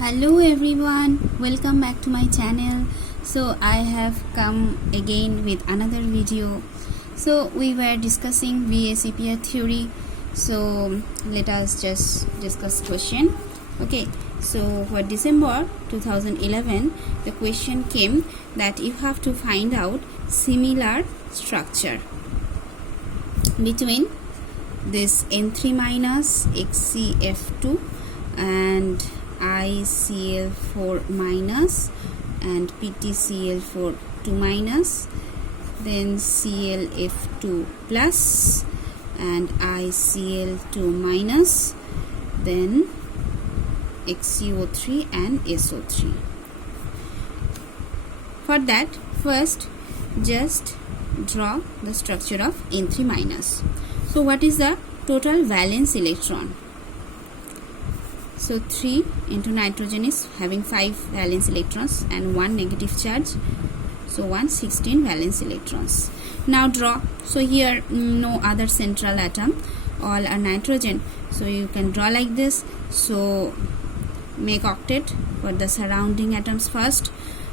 Hello everyone, welcome back to my channel. So I have come again with another video. So we were discussing VSEPR theory. So let us just discuss question. Okay, so for December 2011 the question came that you have to find out similar structure between this N3 minus XCF2 and ICl4 minus and PTCl4 2 minus, then ClF2 plus and ICl2 minus, then XCO3 and SO3. For that, first just draw the structure of N3 minus. So what is the total valence electron? So 3 into nitrogen is having 5 valence electrons and 1 negative charge. So 16 valence electrons. Now draw. So here no other central atom, all are nitrogen. So you can draw like this. So make octet for the surrounding atoms first.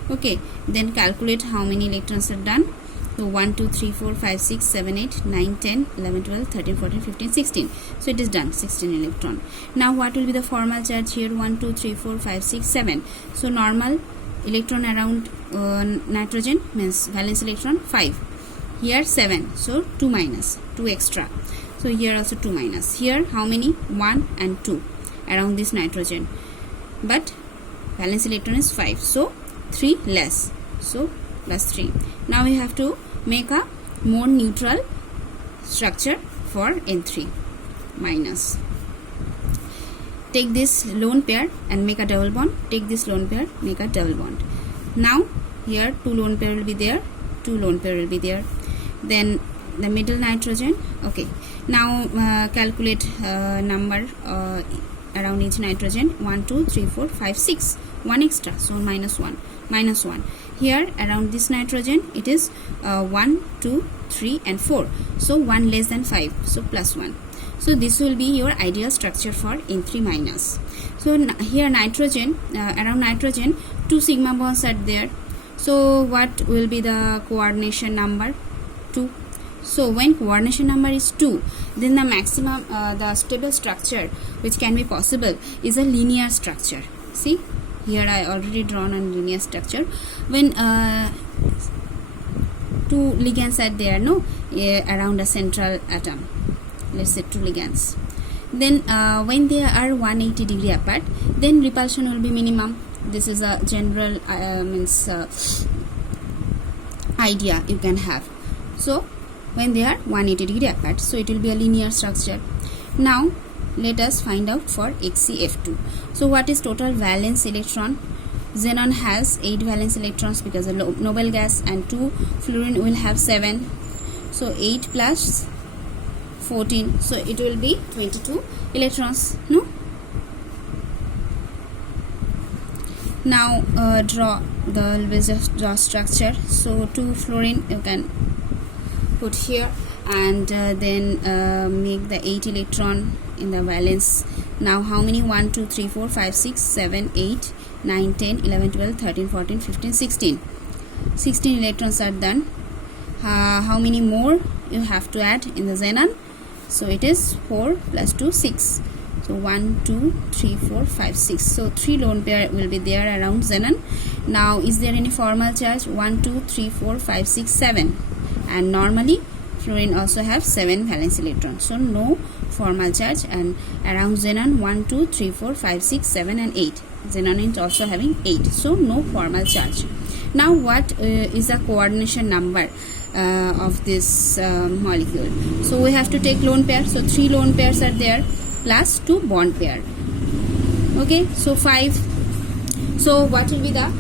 Okay, then calculate how many electrons are done. So 1, 2, 3, 4, 5, 6, 7, 8, 9, 10, 11, 12, 13, 14, 15, 16. So it is done, 16 electron. Now what will be the formal charge here? 1, 2, 3, 4, 5, 6, 7. So normal electron around nitrogen means valence electron 5. Here 7. So 2 minus, 2 extra. So here also 2 minus. Here how many? 1 and 2 around this nitrogen. But valence electron is 5. So 3 less. So plus 3. Now we have to make a more neutral structure for N3 minus. Take this lone pair and make a double bond. Take this lone pair, make a double bond. Now here 2 lone pair will be there, 2 lone pair will be there. Then the middle nitrogen. Okay, now calculate number around each nitrogen. 1, 2, 3, 4, 5, 6. 1 extra, so minus 1. Minus 1. Here around this nitrogen it is 1, 2, 3 and 4. So 1 less than 5. So plus 1. So this will be your ideal structure for N3 minus. So here nitrogen, around nitrogen 2 sigma bonds are there. So what will be the coordination number? 2. So when coordination number is 2, then the maximum, the stable structure which can be possible is a linear structure. See? Here I already drawn a linear structure. When 2 ligands are there, no, around a central atom, let's say 2 ligands, then when they are 180 degree apart, then repulsion will be minimum. This is a general idea you can have. So when they are 180 degree apart, so it will be a linear structure. Now let us find out for XCF2. So what is total valence electron? Xenon has 8 valence electrons because a noble gas, and 2 fluorine will have 7. So 8 plus 14. So it will be 22 electrons. No? Now draw the structure. So 2 fluorine you can put here, and then make the 8 electron in the valence. Now how many? 1, 2, 3, 4, 5, 6, 7, 8, 9, 10, 11, 12, 13, 14, 15, 16. 16 electrons are done. How many more you have to add in the xenon? So it is 4 plus 2, 6. So 1, 2, 3, 4, 5, 6. So 3 lone pair will be there around xenon. Now is there any formal charge? 1, 2, 3, 4, 5, 6, 7. And normally fluorine also have 7 valence electrons. So no formal charge, and around xenon 1, 2, 3, 4, 5, 6, 7 and 8. Xenon is also having 8. So no formal charge. Now what is the coordination number of this molecule? So we have to take lone pair. So 3 lone pairs are there plus 2 bond pair. Okay, so 5. So what will be the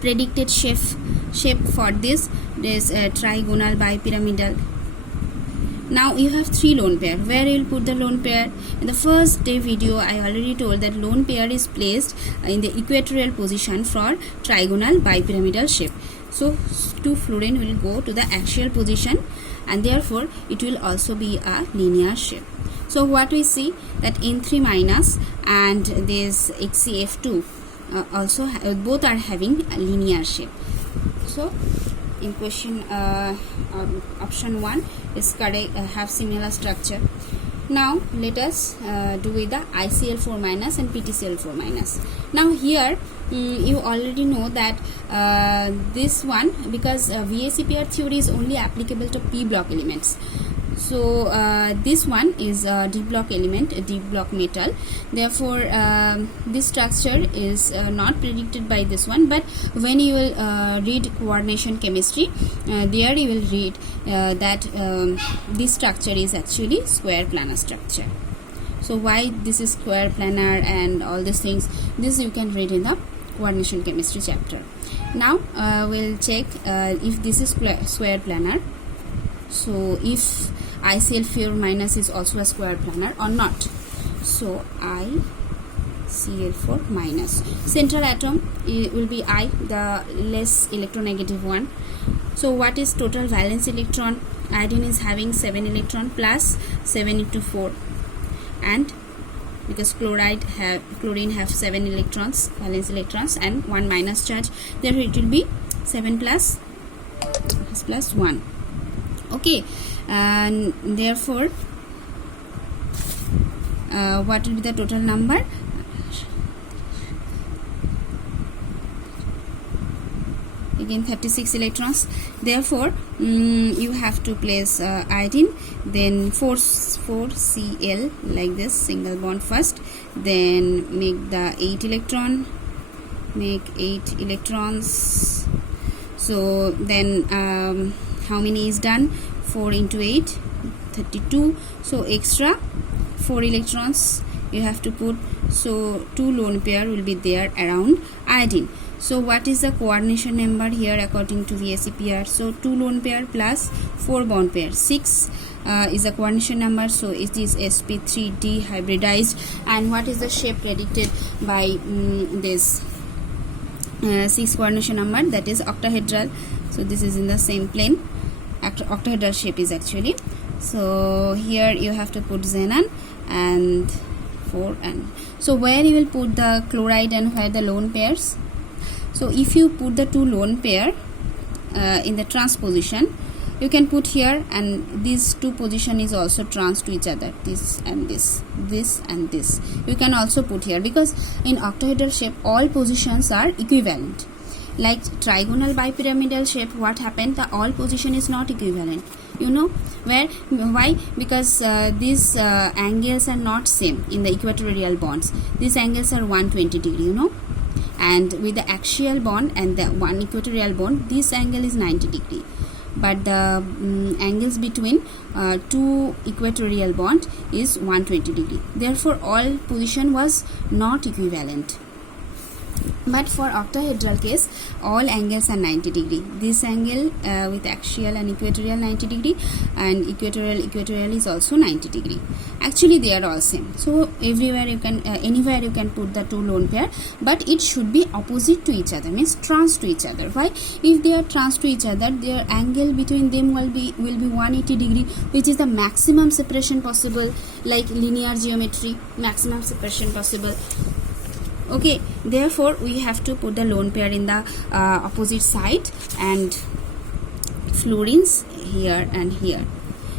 predicted shape for this trigonal bipyramidal? Now you have 3 lone pair. Where you will put the lone pair? In the first day video I already told that lone pair is placed in the equatorial position for trigonal bipyramidal shape. So 2 fluorine will go to the axial position, and therefore it will also be a linear shape. So what we see that N3 minus and this HCF2 also both are having a linear shape. So in question option 1 is correct, have similar structure. Now let us do with the ICL4 minus and PTCL4 minus. Now here you already know that this one, because VSEPR theory is only applicable to P block elements. So this one is a D block element, a D block metal. Therefore this structure is not predicted by this one, but when you will read coordination chemistry, there you will read that this structure is actually square planar structure. So why this is square planar and all these things, this you can read in the coordination chemistry chapter. Now we'll check if this is square planar. So if ICL4 minus is also a square planar or not. So ICL4 minus, central atom will be I, the less electronegative one. So what is total valence electron? Iodine is having 7 electron plus 7 into 4, and because chlorine have 7 electrons, valence electrons, and 1 minus charge, therefore it will be 7 plus 1. Okay, and therefore what will be the total number? Again 36 electrons. Therefore you have to place iodine, then 4Cl like this, single bond first, then make the 8 electron, make 8 electrons. So then how many is done? 4 into 8, 32. So extra 4 electrons you have to put. So 2 lone pair will be there around iodine. So what is the coordination number here according to VSEPR? So 2 lone pair plus 4 bond pair, 6 is the coordination number. So it is sp3d hybridized. And what is the shape predicted by this 6 coordination number? That is octahedral. So this is in the same plane. Octahedral shape is actually. So here you have to put xenon and 4, and so where you will put the chloride and where the lone pairs? So if you put the 2 lone pair in the trans position, you can put here, and these 2 position is also trans to each other, this and this and this. You can also put here, because in octahedral shape all positions are equivalent. Like trigonal bipyramidal shape, what happened? The all position is not equivalent. You know why? Because these angles are not same in the equatorial bonds. These angles are 120 degree, you know, and with the axial bond and the one equatorial bond, this angle is 90 degree. But the angles between 2 equatorial bond is 120 degree. Therefore all position was not equivalent. But for octahedral case, all angles are 90 degree. This angle with axial and equatorial 90 degree, and equatorial is also 90 degree. Actually they are all same. So everywhere you can anywhere you can put the 2 lone pair, but it should be opposite to each other, means trans to each other. Why? If they are trans to each other, their angle between them will be 180 degree, which is the maximum separation possible, like linear geometry, maximum separation possible. Okay, therefore we have to put the lone pair in the opposite side and fluorines here and here.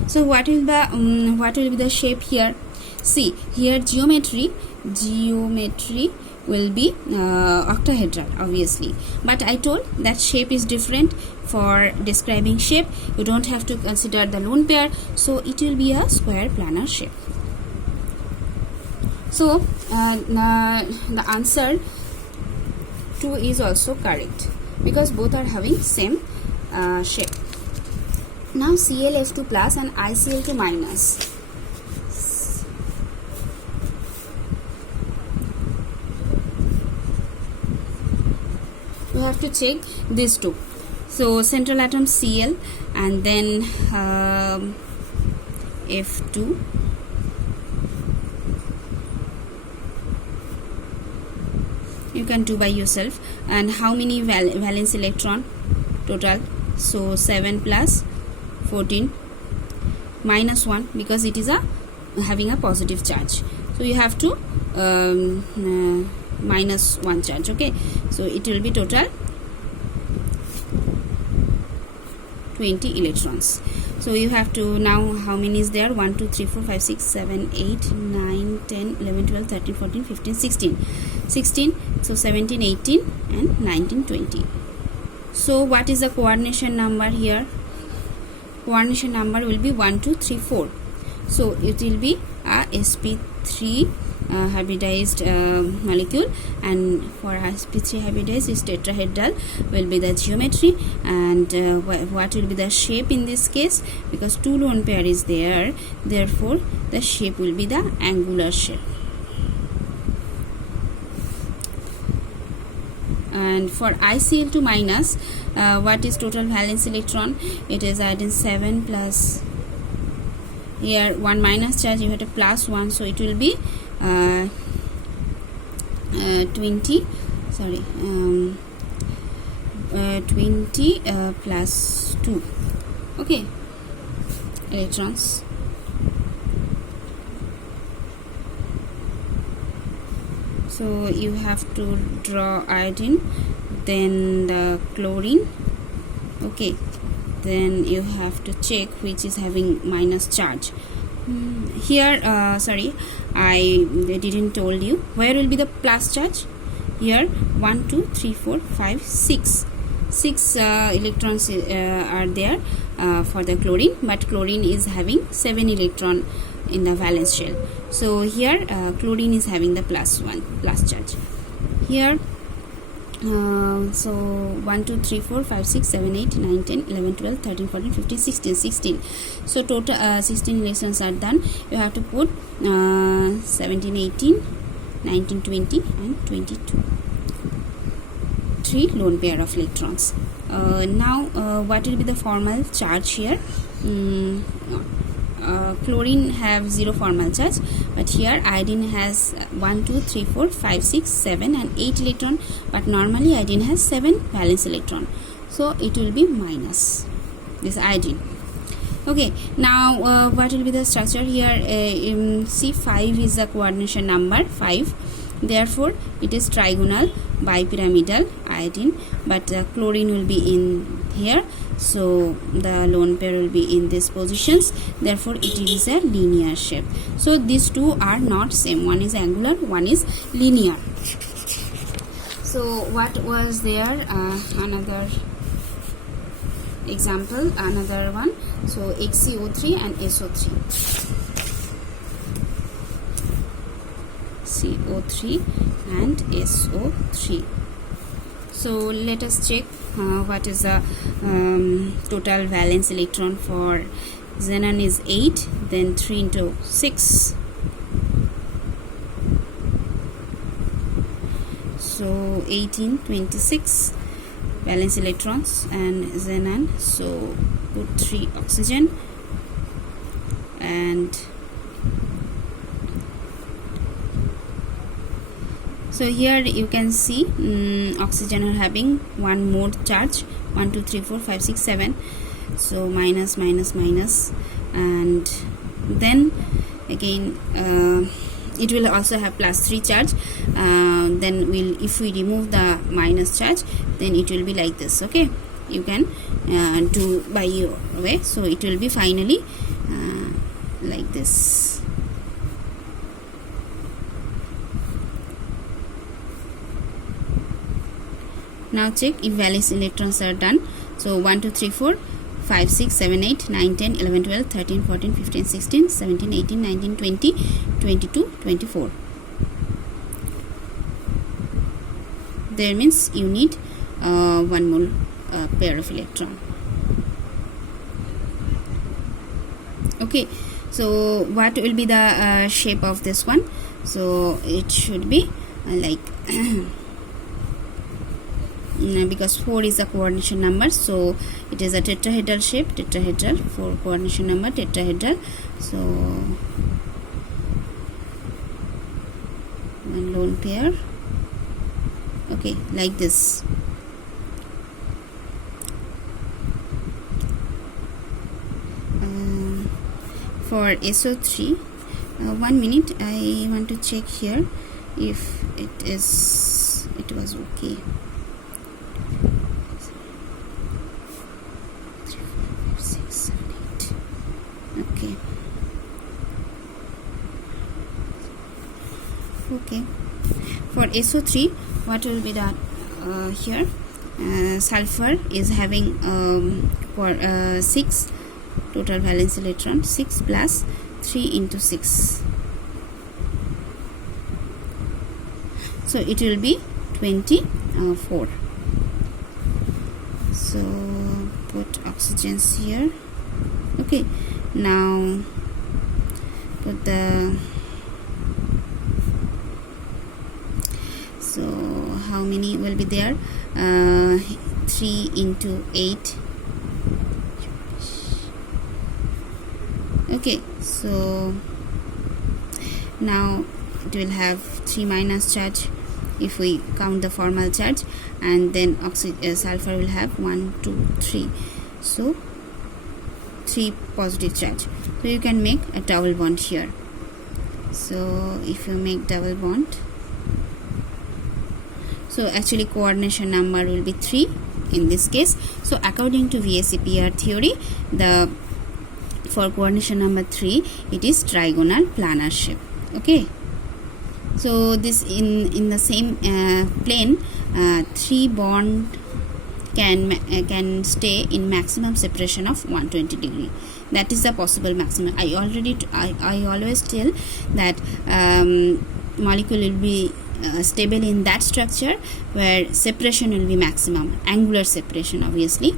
So what will be the shape here? See here, geometry will be octahedral obviously, but I told that shape is different. For describing shape you don't have to consider the lone pair, so it will be a square planar shape. So the answer 2 is also correct, because both are having same shape. Now ClF2 plus and ICl2 minus. You have to check these two. So central atom Cl and then F2. You can do by yourself. And how many valence electron total? So 7 plus 14 minus 1, because it is a having a positive charge. So you have to minus one charge. Okay, so it will be total 20 electrons. So you have to, now how many is there? 1 2 3 4 5 6 7 8 9 10 11 12 13 14 15 16. So 17 18 and 19 20. So what is the coordination number here? Coordination number will be 1 2 3 4. So it will be a sp3 hybridized molecule, and for sp3 hybridized is tetrahedral will be the geometry, and what will be the shape in this case? Because 2 lone pair is there, therefore the shape will be the angular shape. And for ICl2 minus, what is total valence electron? It is iodine 7 plus, here 1 minus charge, you have a plus 1, so it will be 20 plus 2, okay, electrons. So you have to draw iodine, then the chlorine, okay, then you have to check which is having minus charge. Here sorry, I didn't told you where will be the plus charge. Here 1 2 3 4 5 6 electrons are there for the chlorine, but chlorine is having 7 electron in the valence shell. So here chlorine is having the plus charge. Here so 1 2 3 4 5 6 7 8 9 10 11 12 13 14 15 16. So total 16 electrons are done. You have to put 17 18 19 20 and 22, 3 lone pair of electrons. Now what will be the formal charge here? Chlorine have 0 formal charge, but here iodine has 1 2 3 4 5 6 7 and 8 electron, but normally iodine has 7 valence electron, so it will be minus this iodine. Okay, now what will be the structure here? C5 is the coordination number 5, therefore it is trigonal bipyramidal iodine, but chlorine will be in here, so the lone pair will be in these positions, therefore it is a linear shape. So these two are not same, one is angular, one is linear. So what was there? Another example, another one. So HCO3 and SO3, CO3 and SO3. So let us check what is the total valence electron for xenon is 8, then 3 into 6, so 18 26 valence electrons and xenon. So put 3 oxygen, and so here you can see oxygen are having one more charge, 1 2 3 4 5 6 7, so minus minus minus, and then again it will also have plus 3 charge. Then if we remove the minus charge, then it will be like this. Okay, you can do by your way, so it will be finally like this. Now check if valence electrons are done. So 1 2 3 4 5 6 7 8 9 10 11 12 13 14 15 16 17 18 19 20 22 24. There means you need 1 mole pair of electron. Okay, so what will be the shape of this one? So it should be like because 4 is a coordination number, so it is a tetrahedral shape, tetrahedral, 4 coordination number, tetrahedral. So 1 lone pair, okay, like this. For SO3 1 minute, I want to check here if it was okay. 3, 4, 5, 6, 7, 8. Okay. Okay. For SO3, what will be that here? Sulfur is having 6 total valence electron, 6 plus 3 into 6. So it will be 24. So put oxygens here. Okay. Now put the, so how many will be there? 3 into 8. Okay, so now it will have 3 minus charge if we count the formal charge, and then sulfur will have 1, 2, 3. So 3 positive charge. So you can make a double bond here. So if you make double bond, so actually coordination number will be 3 in this case. So according to VSEPR theory, for coordination number 3, it is trigonal planar shape. Okay. So this in the same plane, 3 bond can stay in maximum separation of 120 degree. That is the possible maximum. I always tell that molecule will be stable in that structure where separation will be maximum, angular separation obviously.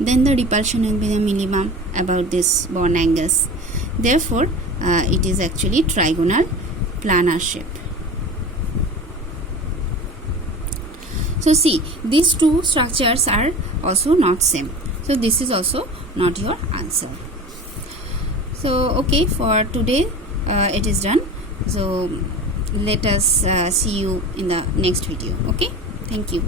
Then the repulsion will be the minimum about this bond angles. Therefore, it is actually trigonal planar shape. So see, these two structures are also not same. So this is also not your answer. So okay, for today it is done. So let us see you in the next video. Okay, thank you.